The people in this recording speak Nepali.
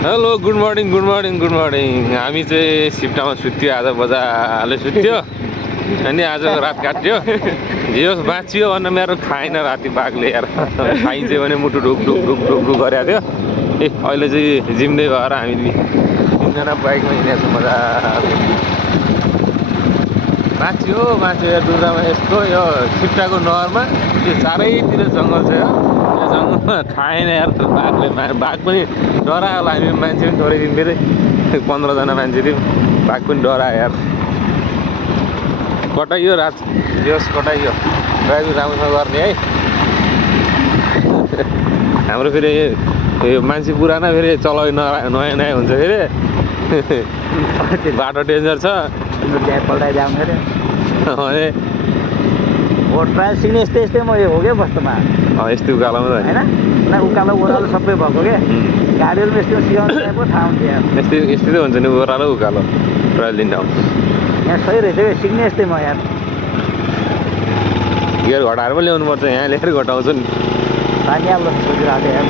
हेलो गुड मर्निङ हामी चाहिँ सिफ्टामा सुत्यो आज बजाले सुत्यो अनि आजको रात काट्यो जे होस् बाँचियो भनेर मेरो खाएन राति बाघले यार खाइन्छ भने मुटु ढुक ढुक ढुक ढुक ढुक गरेको थियो अहिले चाहिँ जिम्दै भएर हामी तिनजना बाइकमा हिँडेको छौँ मजाले बाँच्यो यार दुर्गामा यस्तो यो सिफ्टाको नहरमा त्यो चारैतिर जङ्गल छ यो जङ्गलमा खाएन यार बाघले बाघ पनि डरायो होला हामी मान्छे पनि थोरै दिन फेरि 15जना मान्छे थियौँ बाघ पनि डरायो यार कटाइयो रात दिवस कटाइयो ड्राइभिङ राम्रोसँग गर्ने है हाम्रो फेरि यो मान्छे पुरानो फेरि चलाइ नयाँ नयाँ हुन्छ फेरि बाटो डेन्जर छ पल्टाइदिउँ अरे अनि हो ट्रायल सिक्ने यस्तै म यो हो क्या वास्तवमा यस्तै उकालोमा त होइन न उकालो ओह्रालो सबै भएको क्या गाडीहरू पनि यस्तो सिकाउनु पो थाहा हुन्छ यार यस्तै त हुन्छ नि ओह्रालो उकालो ट्रायल दिन आउँछ यहाँ सही रहेछ क्या सिक्ने यस्तै म यार गियर घटाएर पनि ल्याउनुपर्छ यहाँ ल्याएर घटाउँछ नि पानी अब सोचिरहेको थिएँ यार